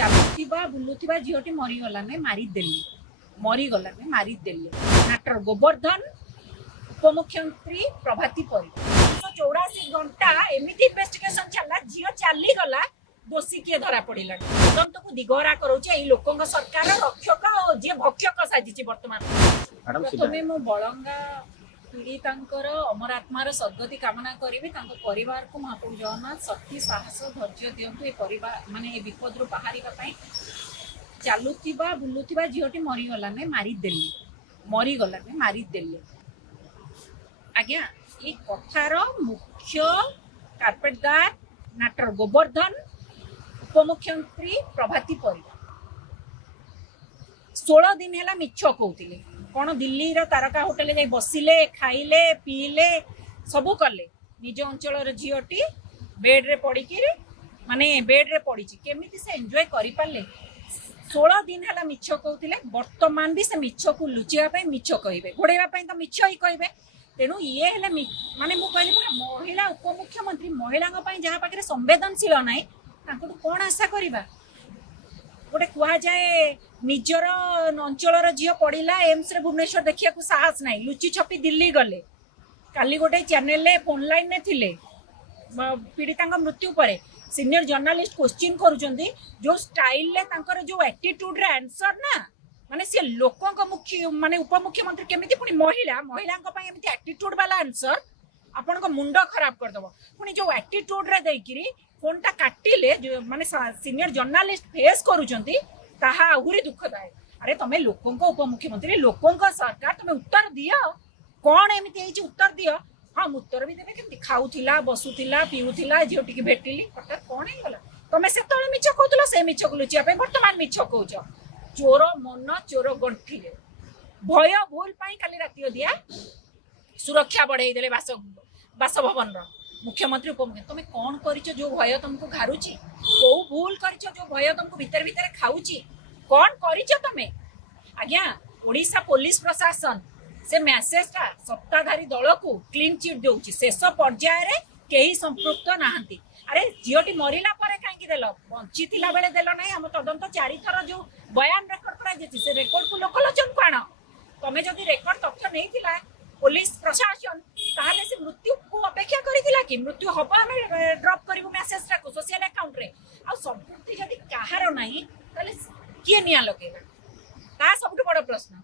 ଚାଲୁଥିବା ବୁଲୁଥିବା ଝିଅଟି ମରିଗଲାନି ମାରିଦେଲି ମରିଗଲାନି ମାରିଦେଲି ଡାକ୍ତର ଗୋବର୍ଦ୍ଧନ उपमुख्यमंत्री प्रभाती परी 184 घंटा एमती इन्वेस्टिगेशन चला झील चलीगला दोषी किए धरा पड़ा तदंत को दिगहरा करोचे लोकों सरकार रक्षक जी भक्षक साजिश बर्तमान प्रथमे मु बलंगा पीड़ितांकर अमर आत्मार सद्गति कामना करी परिवार को महाप्रभु जगन्नाथ शक्ति साहस धैर्य दिंतु ए परिवार माने विपद बाहर चलुवा बुलुवा झीलटी मरीगलानी मारिदेली मरीगलानी मारिदेली आज्ञा ये कथार मुख्य कार्पेटदार डॉक्टर गोवर्धन उपमुख्यमंत्री प्रभाती परी 16 दिन है मिछ कहते कौन दिल्ली तारका होटेल जाई बसिले खाइले पीले सबू कले निज अंचल झीटी बेड्रे पड़ी माने बेड्रे पड़ी केमी से एंजॉय करि पाले 16 दिन है मिछ कहते बर्तमान भी से मिछ को लुचापी मिछ कहे घोड़ाई तो मिछ ही कहे तेणु ये माने मु कहली महिला उपमुख्यमंत्री महिला जहाँ पाखे संवेदनशील ना कौन आशा करवा गोटे कह जाए निजर अंचल झील पड़ा एम्स रे भुवनेश्वर देखिया साहस ना लुचि छपी दिल्ली गले काली गोटे चैनल फोन लाइन थिले पीड़िता मृत्यु पर सीनियर जर्नलिस्ट क्वेश्चन करुँच जो स्टाइल जो एटीट्यूड रे आंसर ना माने से लोकों मुख्य माने उपमुख्यमंत्री केमिति पुनी महिला एमिति एटीट्यूड वाला आंसर आपन को मुंड खराब कर दबो पुनी जो एटीट्यूड रे देकिरी फोनटा काटिले जो माने सीनियर जर्नलिस्ट फेस करूचंती ताहा आहुरी दुखदायक अरे तमे लोकों उपमुख्यमंत्री लोकों सरकार तमे उत्तर दियो कौन एमिति हेची उत्तर दियो हाँ उत्तर भी देबे केमिति खाउथिला बसुथिला पीउथिला झियोटी की भेटिली हठात कौन हे गला तमे से तळे मिछ कहतलो से मिछ को लुचिया पे वर्तमान मिछ कहउछ चोर मन चोर गंठी भय भूल काली राति दिया सुरक्षा बढ़ाई देले बासभवन मुख्यमंत्री उपमुख्यमंत्री तुम कौन कर जो भय तुमको घारुची कौ भूल कर जो भय तुमको भितर भितर खाऊची कौन कर तुम आज्ञा ओडिशा पुलिस प्रशासन से मेसेजटा सत्ताधारी दल को क्लीन चिट दौर शेष पर्यायर कहीं संपृक्त नहांती अरे झीटी मरला कहीं देल बंची बेले देल ना आम तदंत 4 थर जो बयान रेकर्ड कर रेकर्ड को लोकलोचन को आण तुम्हें जदि रेकर्ड तथ्य नहीं पुलिस प्रशासन ताहले से मृत्यु को अपेक्षा करिथिला कि मृत्यु हम आम ड्रॉप करूँ मेसेज सोशल अकाउंट रे आ संपृक्ति जदि कहार नहीं ताले किए निया लगेगा ता सबुठ बड़ प्रश्न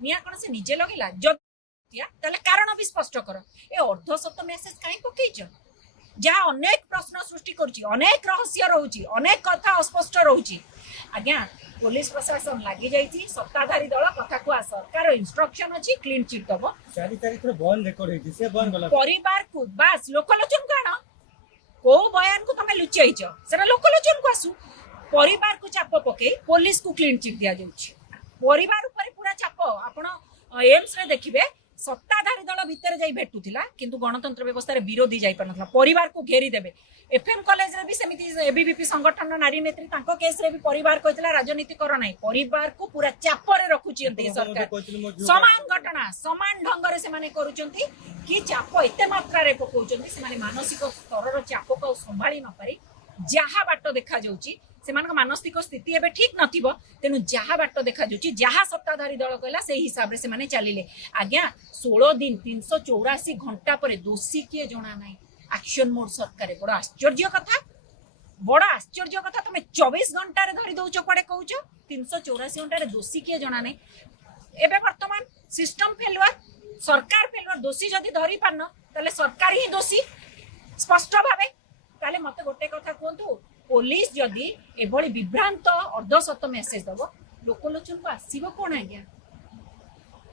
निया कौन से निजे लगेला जदि कारण भी स्पष्ट कर ए अर्धशत मेसेज कहीं पकईच जहाँ अनेक प्रश्न सृष्टि करुच्ची अनेक रहस्य रोची अनेक कथा अस्पष्ट रोची आज्ञा पुलिस प्रशासन लगी जाइए सत्ताधारी दल कथा को सरकार इंस्ट्रक्शन अच्छी क्लीन चिट दब परिवार को बास लोकलोचन को आण को बयान को तुम लुचाइच से लोकलोचन को आसू परिवार को चाप पकई पुलिस को क्लीन चिट दि जाउछि परिवार ऊपर पूरा चाप आपण एम्स रे देखिबे सत्ताधारी दल भितर जाई भेटुथिला किंतु गणतंत्र व्यवस्था रे विरोधी जाई परनथला परिवार को घेरी देबे एफएम कॉलेज रे भी सेमिति एबीवीपी संगठन नारी नेत्री तांको केस रे भी परिवार कहतिला राजनीति कर नाही परिवार को पूरा चाप रे रखुची सरकार समान घटना समान ढंग रे से माने करूचंती कि चाप एते मात्रा रे पकोचंती से माने मानसिक स्तर रो चाप को संभाली न पारी जहा बाट देखा जाउची सेमान मानसिक स्थिति एबे ठीक नथिबो तेनु जहा बाट देखा जाउची जहा सत्ताधारी दल कहला से हिसाब रे से माने चलिले आज्ञा 16 दिन 384 घंटा पर दोषी किए जना नाही एक्शन मोड सरकार बड़ आश्चर्य कथा तुम 24 घंटा रे धरी दउचो पड़े कहूच 384 घंटा रे दोषी किए जना नाही एबे वर्तमान सिस्टम फेलुअर सरकार फेलुअर दोषी जदि धरी पारन ताले सरकार ही दोषी स्पष्ट भाबे ताले मते गोटे कथा कहंतु पुलिस जदि एभली विभ्रांत अर्धशत मेसेज दब लोकलोचन को आसीबो कोन आज्ञा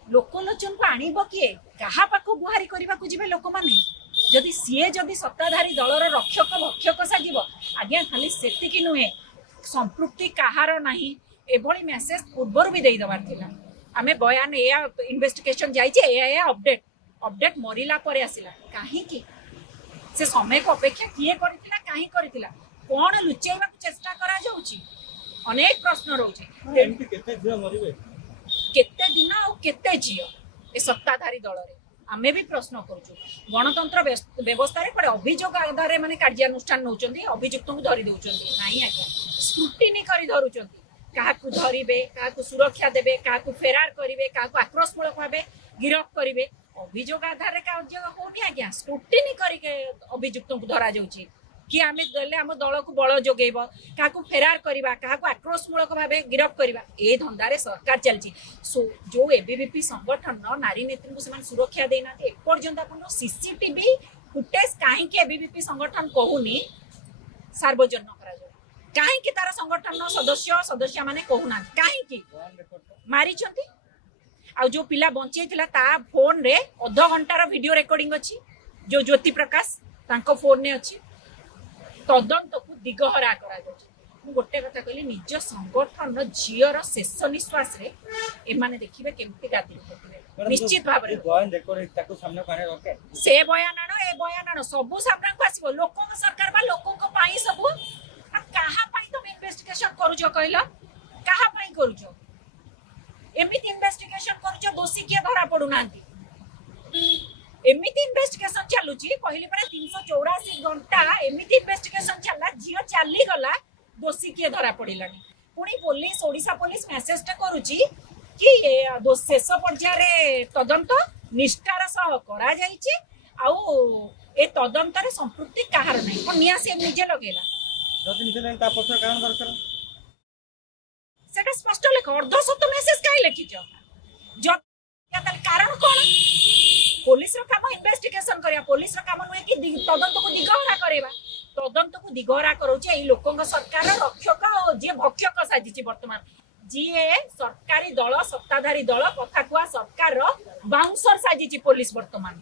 लोकलोचन को आनिबो किए कहा पाखु गुहारी करबा को जिबे लोक माने जदि सीए जदि सत्ताधारी दलर रक्षक भक्षक साजिबो आज्ञा खाली सेतिकी नुहे संपृक्ति कहार नाही एभली मेसेज पूर्वर भी देई दबार थिला आमे बयान एया इन्वेस्टिगेशन जाइछे एया अपडेट मरिला परे आसिला काहे की से समय को अपेक्षा किए करथिला काहे करथिला कौन लुचेवा चेष्टा करा जाउची अनेक प्रश्न रोचे एमती केते झियो मरिबे केते दिन आ केते झियो ए सत्ताधारी दल रे आमे भी प्रश्न करूछु गणतंत्र व्यवस्था रे पड़े अभियोग आधार माने कार्यानुष्ठान नउचंदी अभियुक्त को धरी दउचंदी नाही आज्ञा स्क्रुटिनी करी धरुचंती काहाकू धरिबे काहाकू सुरक्षा देबे काहाकू फेरार करिवे काहाकू आक्रोशमूलक भाबे गिरफ करिवे अभियोग आधार कार्य होनी आज्ञा स्क्रुटिनी करिके अभियुक्त को धरा जाउची कि आमे गले आम दल को बल जोगेब काहाकू फेरार करबा काहाकू आक्रोशमूलक भाबे गिरफ करबा ए धंदारे सरकार चलची सो जो एबीवीपी संगठन नारी नेत्री को समान सुरक्षा देना एपर्यंत अपन सीसीटीवी फुटेज काहे के एबीवीपी संगठन कहूनी सार्वजनिक करा जाय काहे कि तार संगठन सदस्य माने कहूना काहे कि मारी छंती आ जो पिला बंचे थिला ता फोन रे आधा घंटार वीडियो रिकॉर्डिंग अछि जो ज्योति प्रकाश तांको फोन ने अछि तदंत को दिगहरा करा जाउछि मु गोटे कथा कहली निज संगठन झीयर शेष निश्वास रे एमाने देखिबे केमति गादी करथिबे निश्चित भाबरे बयान रेकॉर्ड ताको सामने काने रखे से बयान आनो ए बयान आनो सब सामने को आसीबो लोकों को सरकार बा लोकों को पाई सब आ कहा पाई तुम इन्वेस्टिगेशन करूजो कहला कहा पाई करूजो एमिति इन्वेस्टिगेशन करूजो दोषी के धरा पडु नांती एमिति इन्वेस्टिगेशन चलुची कहली परा 384 घंटा एमिति इन्वेस्टिगेशन चलला जियो चाली गला दोषी के धरा पडिलानी पुणी पुलिस ओडिशा पुलिस मेसेज टा करूची कि शेष पर्यायर रे तदंत निष्ठार सह करा जाईची आउ ए तदंत रे संपृक्ति काहार नै पण निया से निजे लगेला जति निजे नै ता पछर कारण दरकार सेटा स्पष्ट लेख अर्ध सत मेसेज काई लेखिछ जो कारण कोन पुलिस रो काम इन्वेस्टिगेशन करिया पुलिस रो काम नुहे कि तदंत को दिगहरा करेबा तदंत को दिगहरा करूचे एई लोकंग सरकार रक्षक जे भक्षक साजिची वर्तमान जी सरकारी दल सत्ताधारी दल कथा कुआ सरकार बाउंसर साजिची पुलिस वर्तमान।